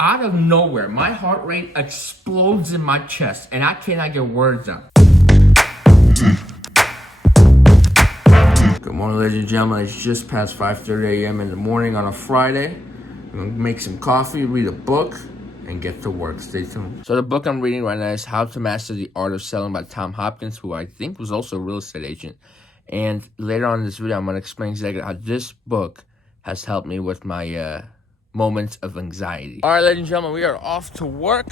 out of nowhere, my heart rate explodes in my chest and I cannot get words out. Good morning, ladies and gentlemen. It's just past 5:30 a.m. in the morning on a Friday. I'm gonna make some coffee, read a book, and get to work. Stay tuned. So the book I'm reading right now is How to Master the Art of Selling by Tom Hopkins, who I think was also a real estate agent. And later on in this video, I'm gonna explain exactly how this book has helped me with my moments of anxiety. All right, ladies and gentlemen, we are off to work.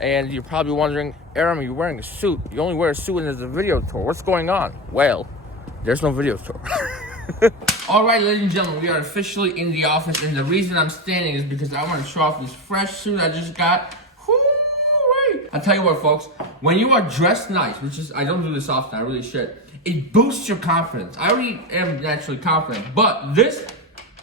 And you're probably wondering, Aram, you're wearing a suit. You only wear a suit when there's a video tour. What's going on? Well, there's no video tour. All right, ladies and gentlemen, we are officially in the office, and the reason I'm standing is because I want to show off this fresh suit I just got. Woo-wee. I'll tell you what, folks, when you are dressed nice, which is, I don't do this often, I really should, it boosts your confidence. I already am naturally confident, but this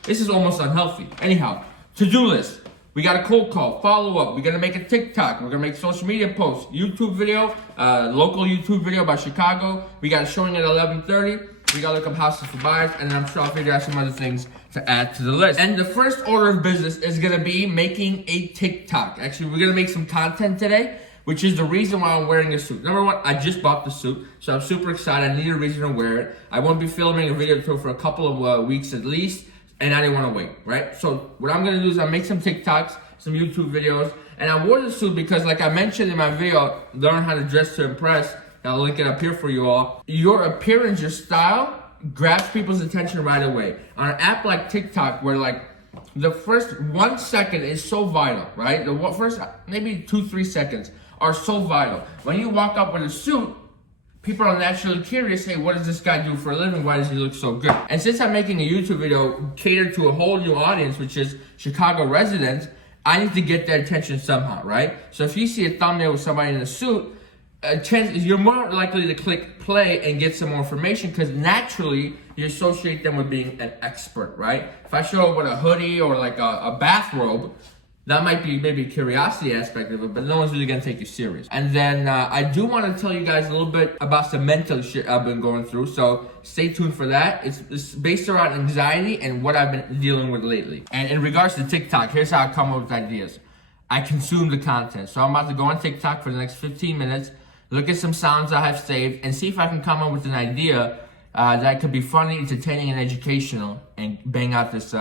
is almost unhealthy. Anyhow, to-do list. We got a cold call, follow up. We're gonna make a TikTok. We're gonna make social media posts, YouTube video, local YouTube video about Chicago. We got a showing at 11:30. We gotta look up houses for buyers, and then I'm sure I'll figure out some other things to add to the list. And the first order of business is gonna be making a TikTok. Actually, we're gonna make some content today, which is the reason why I'm wearing a suit. Number one, I just bought the suit, so I'm super excited. I need a reason to wear it. I won't be filming a video tour for a couple of weeks at least, and I didn't want to wait, right? So what I'm gonna do is I'll make some TikToks, some YouTube videos, and I wore the suit because, like I mentioned in my video, Learn How to Dress to Impress, I'll link it up here for you all. Your appearance, your style, grabs people's attention right away. On an app like TikTok, where like the first 1 second is so vital, right? The first maybe 2-3 seconds are so vital. When you walk up with a suit, people are naturally curious, hey, what does this guy do for a living? Why does he look so good? And since I'm making a YouTube video catered to a whole new audience, which is Chicago residents, I need to get their attention somehow, right? So if you see a thumbnail with somebody in a suit, you're more likely to click play and get some more information because naturally you associate them with being an expert, right? If I show up with a hoodie or like a bathrobe, that might be maybe a curiosity aspect of it, but no one's really gonna take you serious. And then I do want to tell you guys a little bit about some mental shit I've been going through, so stay tuned for that. It's based around anxiety and what I've been dealing with lately. And in regards to TikTok, here's how I come up with ideas. I consume the content. So I'm about to go on TikTok for the next 15 minutes, look at some sounds I have saved, and see if I can come up with an idea that could be funny, entertaining, and educational, and bang out this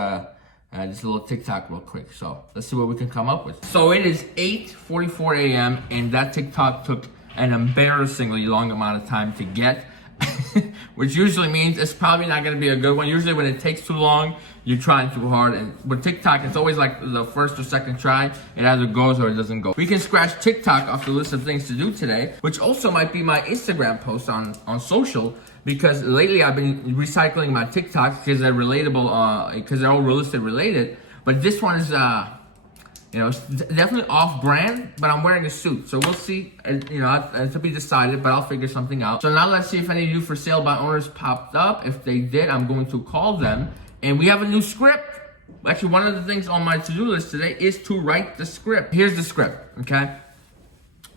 little TikTok real quick. So let's see what we can come up with. So it is 8:44 a.m. and that TikTok took an embarrassingly long amount of time to get, which usually means it's probably not gonna be a good one. Usually when it takes too long, you're trying too hard. And with TikTok, it's always like the first or second try. It either goes or it doesn't go. We can scratch TikTok off the list of things to do today, which also might be my Instagram post on social, because lately I've been recycling my TikToks because they're relatable, because they're all real estate related. But this one is, it's definitely off-brand, but I'm wearing a suit. So we'll see, it's to be decided, but I'll figure something out. So now let's see if any of you for sale by owners popped up. If they did, I'm going to call them. And we have a new script. Actually, one of the things on my to-do list today is to write the script. Here's the script, okay?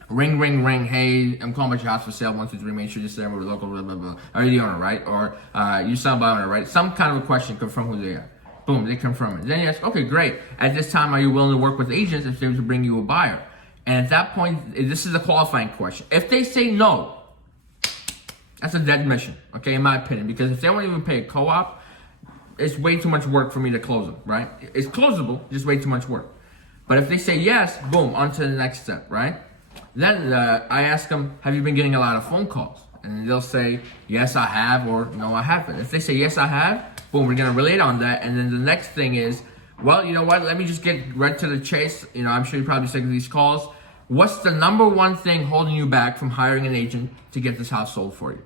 Ring, ring, ring. Hey, I'm calling about your house for sale. 1, 2, 3. Make sure you're there with a local, blah, blah, blah. Are you the owner, right? Or you sell by owner, right? Some kind of a question, confirm who they are. Boom, they confirm it. Then you ask, okay, great. At this time, are you willing to work with agents if they were to bring you a buyer? And at that point, this is a qualifying question. If they say no, that's a dead mission, okay, in my opinion. Because if they won't even pay a co-op, it's way too much work for me to close them, right? It's closable, just way too much work. But if they say yes, boom, on to the next step, right? Then I ask them, have you been getting a lot of phone calls? And they'll say, yes, I have, or no, I haven't. If they say, yes, I have, boom, we're gonna relate on that. And then the next thing is, well, you know what? Let me just get right to the chase. I'm sure you're probably sick of these calls. What's the number one thing holding you back from hiring an agent to get this house sold for you?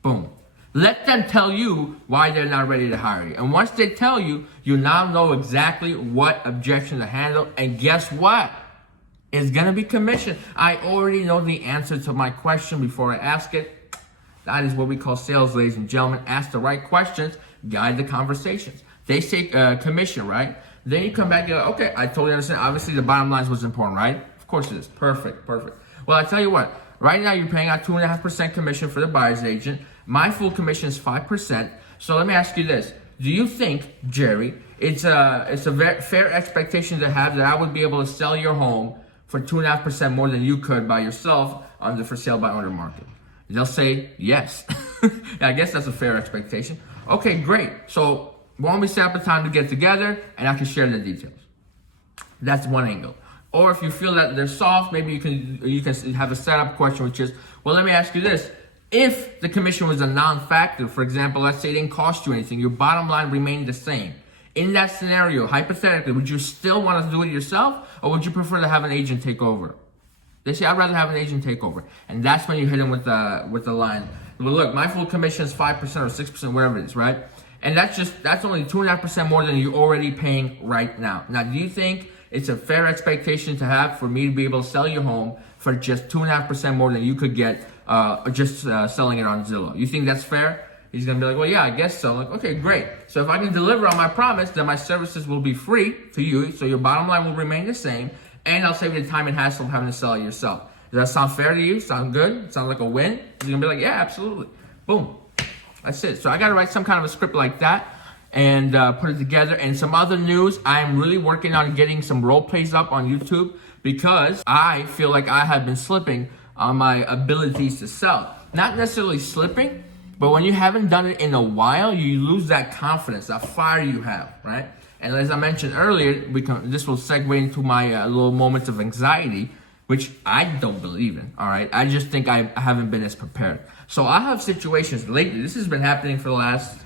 Boom. Let them tell you why they're not ready to hire you. And once they tell you, you now know exactly what objection to handle. And guess what? It's gonna be commission. I already know the answer to my question before I ask it. That is what we call sales, ladies and gentlemen. Ask the right questions, guide the conversations. They say commission, right? Then you come back and go, okay, I totally understand. Obviously, the bottom line is what's important, right? Of course it is. Perfect. Well, I tell you what, right now you're paying out 2.5% commission for the buyer's agent. My full commission is 5%. So let me ask you this. Do you think, Jerry, it's a very fair expectation to have that I would be able to sell your home for 2.5% more than you could by yourself on the for sale by owner market. They'll say yes. I guess that's a fair expectation. Okay, great. So why don't we set up a time to get together and I can share the details. That's one angle. Or if you feel that they're soft, maybe you can have a setup question, which is, well, let me ask you this. If the commission was a non-factor, for example, let's say it didn't cost you anything, your bottom line remained the same. In that scenario, hypothetically, would you still want to do it yourself, or would you prefer to have an agent take over? They say, I'd rather have an agent take over. And that's when you hit them with the line. Well, look, my full commission is 5% or 6%, whatever it is, right? And that's only 2.5% more than you're already paying right now. Now, do you think it's a fair expectation to have for me to be able to sell your home for just 2.5% more than you could get just selling it on Zillow? You think that's fair? He's gonna be like, well, yeah, I guess so. Like, okay, great. So if I can deliver on my promise, then my services will be free to you, so your bottom line will remain the same, and I'll save you the time and hassle of having to sell it yourself. Does that sound fair to you? Sound good? Sound like a win? He's gonna be like, yeah, absolutely. Boom. That's it. So I gotta write some kind of a script like that and put it together. And some other news, I'm really working on getting some role plays up on YouTube because I feel like I have been slipping on my abilities to sell. Not necessarily slipping, but when you haven't done it in a while, you lose that confidence, that fire you have, right? And as I mentioned earlier, this will segue into my little moments of anxiety, which I don't believe in, all right? I just think I haven't been as prepared. So I have situations lately, this has been happening for the last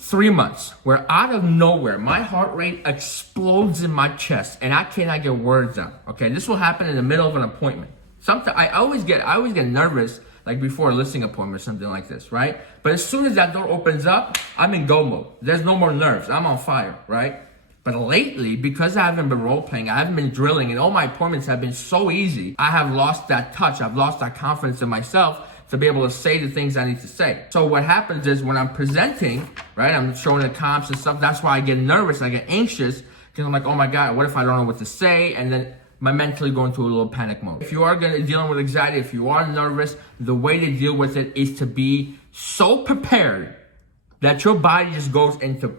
3 months, where out of nowhere, my heart rate explodes in my chest and I cannot get words out, okay? This will happen in the middle of an appointment. Sometimes I always get nervous, like before a listing appointment or something like this, right? But as soon as that door opens up, I'm in go mode. There's no more nerves. I'm on fire, right? But lately, because I haven't been role playing, I haven't been drilling, and all my appointments have been so easy, I have lost that touch. I've lost that confidence in myself to be able to say the things I need to say. So what happens is when I'm presenting, right, I'm showing the comps and stuff, that's why I get nervous, I get anxious, because I'm like, oh my God, what if I don't know what to say? And then I mentally go into a little panic mode. If you are dealing with anxiety, if you are nervous, the way to deal with it is to be so prepared that your body just goes into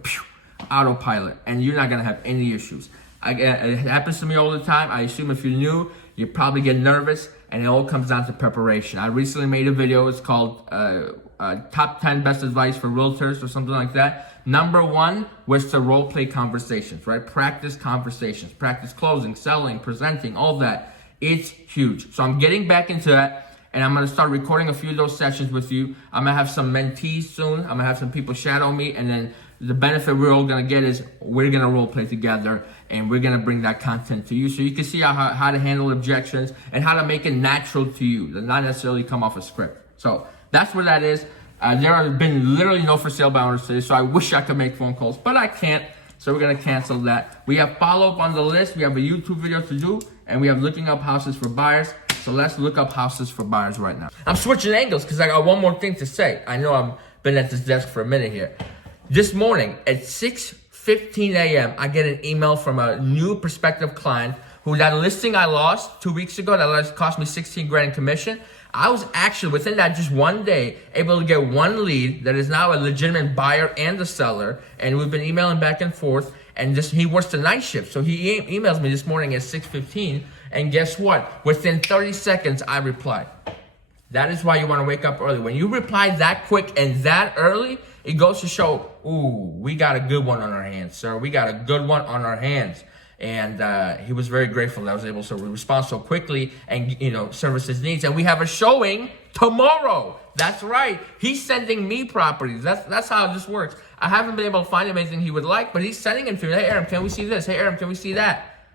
autopilot and you're not gonna have any issues. It happens to me all the time. I assume if you're new, you probably get nervous, and it all comes down to preparation. I recently made a video, it's called Top 10 Best Advice for Realtors or something like that. Number 1 was to role play conversations, right? Practice conversations, practice closing, selling, presenting, all that. It's huge. So I'm getting back into that, and I'm gonna start recording a few of those sessions with you. I'm gonna have some mentees soon. I'm gonna have some people shadow me, and then the benefit we're all gonna get is we're gonna role play together, and we're gonna bring that content to you so you can see how to handle objections and how to make it natural to you, not necessarily come off a script. So that's where that is. There have been literally no for sale by owners today, so I wish I could make phone calls, but I can't. So we're gonna cancel that. We have follow-up on the list. We have a YouTube video to do, and we have looking up houses for buyers. So let's look up houses for buyers right now. I'm switching angles because I got one more thing to say. I know I've been at this desk for a minute here. This morning at 6:15 a.m., I get an email from a new prospective client who that listing I lost 2 weeks ago, that cost me 16 grand in commission. I was actually, within that just one day, able to get one lead that is now a legitimate buyer and a seller. And we've been emailing back and forth. And he works the night shift. So he emails me this morning at 6:15. And guess what? Within 30 seconds, I replied. That is why you want to wake up early. When you reply that quick and that early, it goes to show, ooh, we got a good one on our hands, sir. We got a good one on our hands. And he was very grateful that I was able to respond so quickly and, service his needs. And we have a showing tomorrow. That's right. He's sending me properties. That's how this works. I haven't been able to find him anything he would like, but he's sending him to me. Hey, Aram, can we see this? Hey, Aram, can we see that?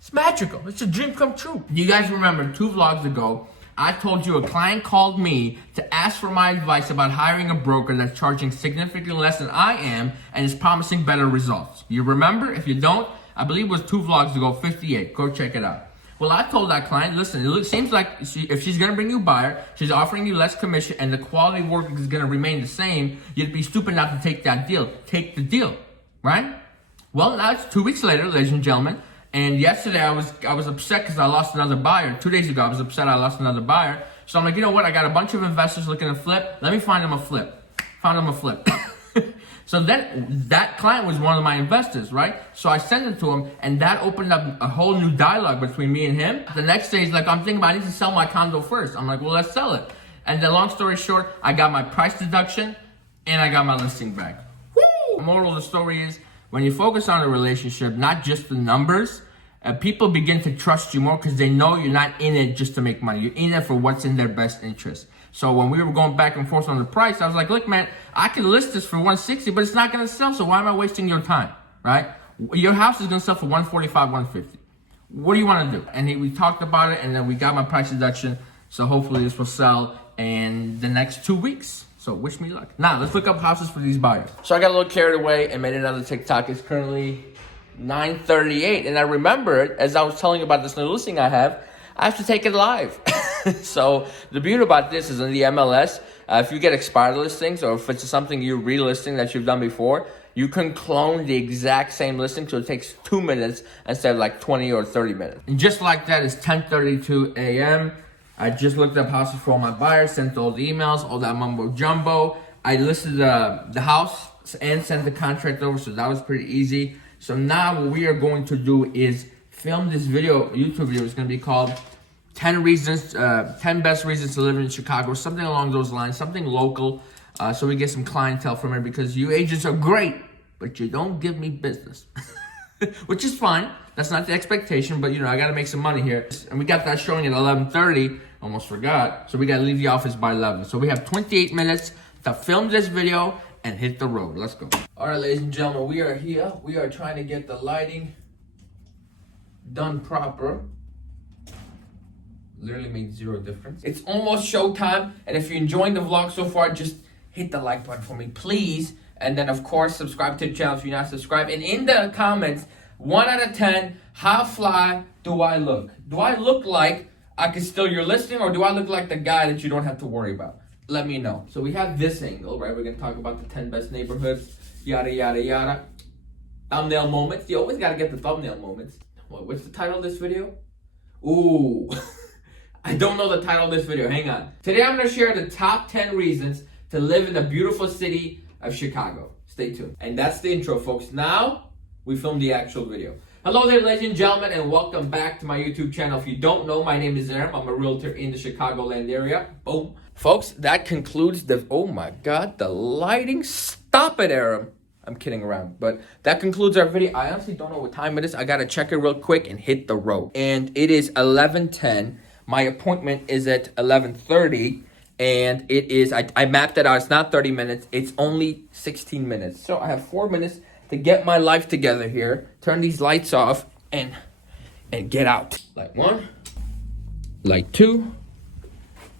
It's magical. It's a dream come true. You guys remember 2 vlogs ago, I told you a client called me to ask for my advice about hiring a broker that's charging significantly less than I am and is promising better results. You remember? If you don't, I believe it was 2 vlogs ago, 58. Go check it out. Well, I told that client, listen, it seems like if she's going to bring you a buyer, she's offering you less commission, and the quality of work is going to remain the same, you'd be stupid not to take that deal. Take the deal, right? Well, now it's 2 weeks later, ladies and gentlemen, and yesterday I was upset because I lost another buyer. 2 days ago, I was upset I lost another buyer. So I'm like, you know what? I got a bunch of investors looking to flip. Let me find them a flip. Found them a flip. So then that client was one of my investors, right? So I sent it to him, and that opened up a whole new dialogue between me and him. The next day, he's like, I'm thinking about, I need to sell my condo first. I'm like, well, let's sell it. And then long story short, I got my price deduction, and I got my listing back. Woo! Moral of the story is, when you focus on a relationship, not just the numbers, people begin to trust you more because they know you're not in it just to make money. You're in it for what's in their best interest. So when we were going back and forth on the price, I was like, look, man, I can list this for 160, but it's not going to sell. So why am I wasting your time, right? Your house is going to sell for 145, 150. What do you want to do? And we talked about it, and then we got my price deduction. So hopefully this will sell in the next 2 weeks. So wish me luck. Now, let's look up houses for these buyers. So I got a little carried away and made another TikTok. It's currently 9:38. And I remembered, as I was telling you about this new listing I have to take it live. So the beauty about this is in the MLS, if you get expired listings or if it's something you're relisting that you've done before, you can clone the exact same listing. So it takes 2 minutes instead of like 20 or 30 minutes. And just like that, it's 10:32 a.m. I just looked up houses for all my buyers, sent all the emails, all that mumbo jumbo. I listed the house and sent the contract over, so that was pretty easy. So now what we are going to do is film this video, YouTube video. It's going to be called 10 best reasons to live in Chicago, something along those lines, something local, so we get some clientele from it, because you agents are great, but you don't give me business. Which is fine. That's not the expectation, but I got to make some money here. And we got that showing at 11:30. Almost forgot. So we got to leave the office by 11. So we have 28 minutes to film this video and hit the road. Let's go. All right, ladies and gentlemen, we are here. We are trying to get the lighting done proper. Literally made zero difference. It's almost showtime. And if you're enjoying the vlog so far, just hit the like button for me, please. And then, of course, subscribe to the channel if you're not subscribed. And in the comments, 1 out of 10, how fly do I look? Do I look like I can steal your listing, or do I look like the guy that you don't have to worry about? Let me know. So we have this angle, right? We're going to talk about the 10 best neighborhoods, yada, yada, yada. Thumbnail moments. You always got to get the thumbnail moments. What's the title of this video? Ooh. I don't know the title of this video. Hang on. Today I'm going to share the top 10 reasons to live in the beautiful city of Chicago. Stay tuned. And that's the intro, folks. Now we film the actual video. Hello there, ladies and gentlemen, and welcome back to my YouTube channel. If you don't know, my name is Aram. I'm a realtor in the Chicagoland area. Boom. Folks, that concludes the... Oh my God, the lighting. Stop it, Aram. I'm kidding around, but that concludes our video. I honestly don't know what time it is. I got to check it real quick and hit the road. And it is 11:10. My appointment is at 11:30. And it is, I mapped it out. It's not 30 minutes. It's only 16 minutes. So I have 4 minutes to get my life together here. Turn these lights off and get out. Light 1. Light 2.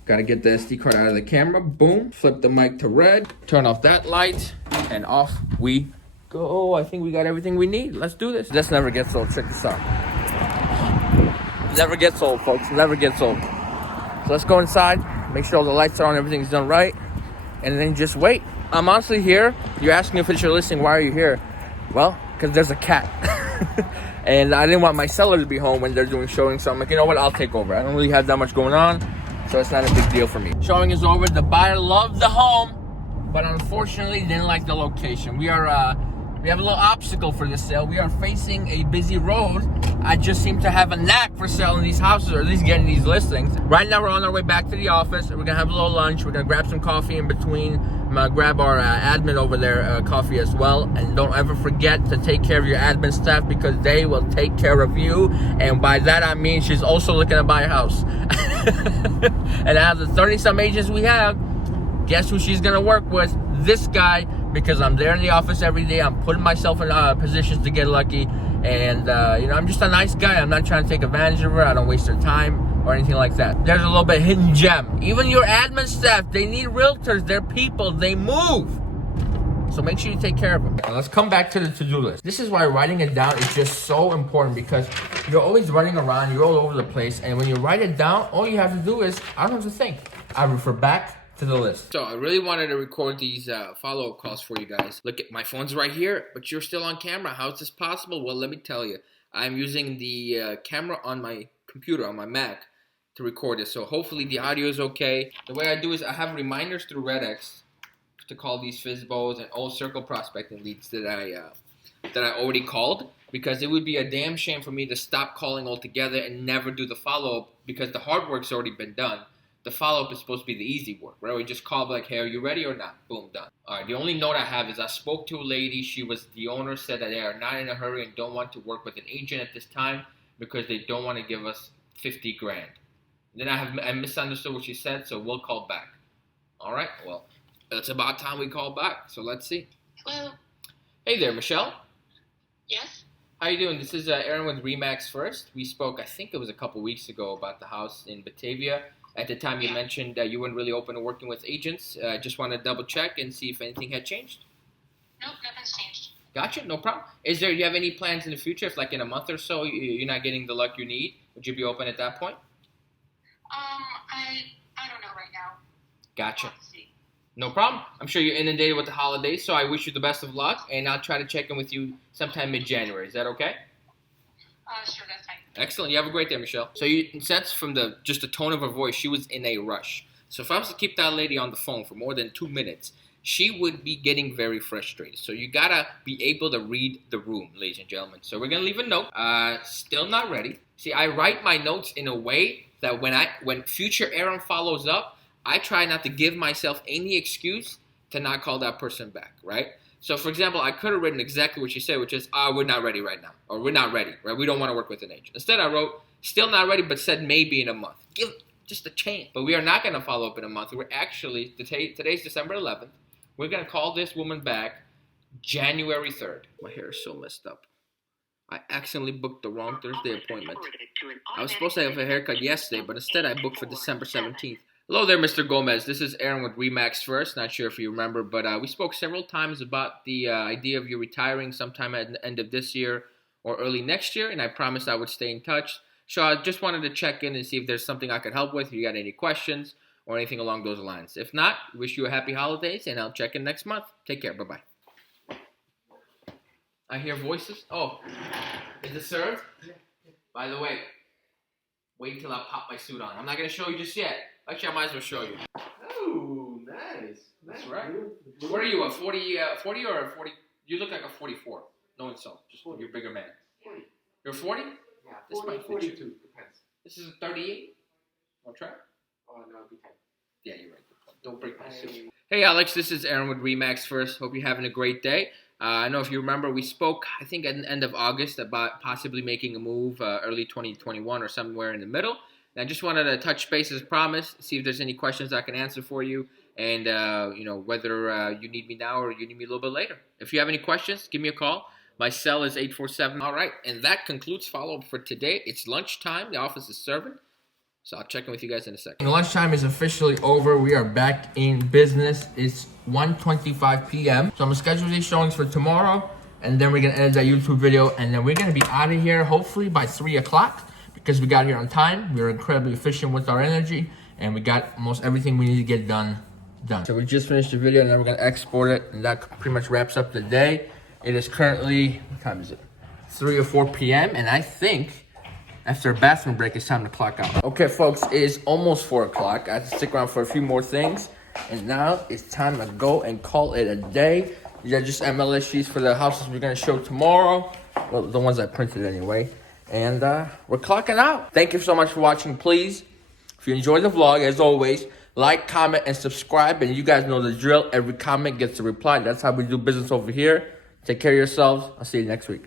Gotta get the SD card out of the camera. Boom. Flip the mic to red. Turn off that light. And off we go. I think we got everything we need. Let's do this. This never gets old. Check this out. Never gets old, folks. Never gets old. So let's go inside. Make sure all the lights are on, everything's done right, and then just wait. I'm honestly here. You're asking if it's your listing. Why are you here? Well, because there's a cat. And I didn't want my seller to be home when they're doing showing, so I'm like, you know what? I'll take over. I don't really have that much going on, so it's not a big deal for me. Showing is over. The buyer loved the home, but unfortunately didn't like the location. We have a little obstacle for this sale. We are facing a busy road. I just seem to have a knack for selling these houses, or at least getting these listings. Right now, we're on our way back to the office. We're gonna have a little lunch. We're gonna grab some coffee in between. I'm gonna grab our admin over there coffee as well. And don't ever forget to take care of your admin staff, because they will take care of you. And by that, I mean she's also looking to buy a house. And out of the 30-some agents we have, guess who she's gonna work with? This guy, because I'm there in the office every day. I'm putting myself in positions to get lucky. And, I'm just a nice guy. I'm not trying to take advantage of her. I don't waste her time or anything like that. There's a little bit hidden gem. Even your admin staff, they need realtors. They're people. They move. So make sure you take care of them. Now let's come back to the to-do list. This is why writing it down is just so important, because you're always running around. You're all over the place. And when you write it down, all you have to do is, I don't have to think. I refer back to the list. So I really wanted to record these follow-up calls for you guys. Look, at my phone's right here, but you're still on camera. How is this possible? Well, let me tell you. I'm using the camera on my computer, on my Mac, to record this. So hopefully the audio is okay. The way I do is I have reminders through RedX. to call these FSBOs and old circle prospecting leads that I already called, because it would be a damn shame for me to stop calling altogether and never do the follow-up, because the hard work's already been done. The follow-up is supposed to be the easy work, right? We just call like, hey, are you ready or not? Boom, done. All right, the only note I have is I spoke to a lady. The owner said that they are not in a hurry and don't want to work with an agent at this time because they don't want to give us 50 grand. Then I misunderstood what she said, so we'll call back. All right, well, it's about time we call back, so let's see. Hello. Hey there, Michelle. Yes. How you doing? This is Aaron with Remax First. We spoke, I think it was a couple weeks ago, about the house in Batavia. At the time, you mentioned that you weren't really open to working with agents. Just want to double check and see if anything had changed. Nope, nothing's changed. Gotcha, no problem. Do you have any plans in the future? If like in a month or so you're not getting the luck you need, would you be open at that point? I don't know right now. Gotcha. We'll have to see. No problem. I'm sure you're inundated with the holidays, so I wish you the best of luck, and I'll try to check in with you sometime mid-January. Is that okay? Sure, that's fine. Excellent. You have a great day, Michelle. So you can sense from the tone of her voice, she was in a rush. So if I was to keep that lady on the phone for more than 2 minutes, she would be getting very frustrated. So you gotta be able to read the room, ladies and gentlemen. So we're gonna leave a note. Still not ready. See, I write my notes in a way that when future Aaron follows up, I try not to give myself any excuse to not call that person back, right? So, for example, I could have written exactly what she said, which is, we're not ready right now, or we're not ready, right? We don't want to work with an agent. Instead, I wrote, still not ready, but said maybe in a month. Give just a chance. But we are not going to follow up in a month. We're actually, today's December 11th. We're going to call this woman back January 3rd. My hair is so messed up. I accidentally booked the wrong Thursday appointment. I was supposed to have a haircut yesterday, but instead I booked for December 17th. Hello there, Mr. Gomez. This is Aaron with Remax First. Not sure if you remember, but we spoke several times about the idea of you retiring sometime at the end of this year or early next year, and I promised I would stay in touch. So I just wanted to check in and see if there's something I could help with, if you got any questions or anything along those lines. If not, wish you a happy holidays, and I'll check in next month. Take care. Bye-bye. I hear voices. Oh, is it served? By the way, wait until I pop my suit on. I'm not going to show you just yet. Actually, I might as well show you. Oh, nice. That's right. What are you, a 40 or a 40? You look like a 44. No insult. Just you're a bigger man. 40. You're 40? Yeah, this 40, might fit 42. You. Depends. This is a 38? Want to try? Oh, no, it'd be 10. Yeah, you're right. Don't break my suit. Hey, Alex. This is Aaron with Remax First. Hope you're having a great day. I know if you remember, we spoke, I think, at the end of August about possibly making a move early 2021 or somewhere in the middle. And I just wanted to touch base as promised, see if there's any questions I can answer for you, and whether you need me now or you need me a little bit later. If you have any questions, give me a call. My cell is 847. All right, and that concludes follow-up for today. It's lunchtime. The office is serving. So I'll check in with you guys in a second. Lunchtime is officially over. We are back in business. It's 1:25 p.m. So I'm going to schedule these showings for tomorrow, and then we're going to edit that YouTube video, and then we're going to be out of here hopefully by 3 o'clock because we got here on time. We were incredibly efficient with our energy, and we got almost everything we need to get done. So we just finished the video, and then we're going to export it, and that pretty much wraps up the day. It is currently, what time is it? 3 or 4 p.m., and I think after a bathroom break, it's time to clock out. Okay, folks, it is almost 4 o'clock. I have to stick around for a few more things. And now it's time to go and call it a day. These are just MLS sheets for the houses we're going to show tomorrow. Well, the ones I printed anyway. And we're clocking out. Thank you so much for watching. Please, if you enjoyed the vlog, as always, like, comment, and subscribe. And you guys know the drill. Every comment gets a reply. That's how we do business over here. Take care of yourselves. I'll see you next week.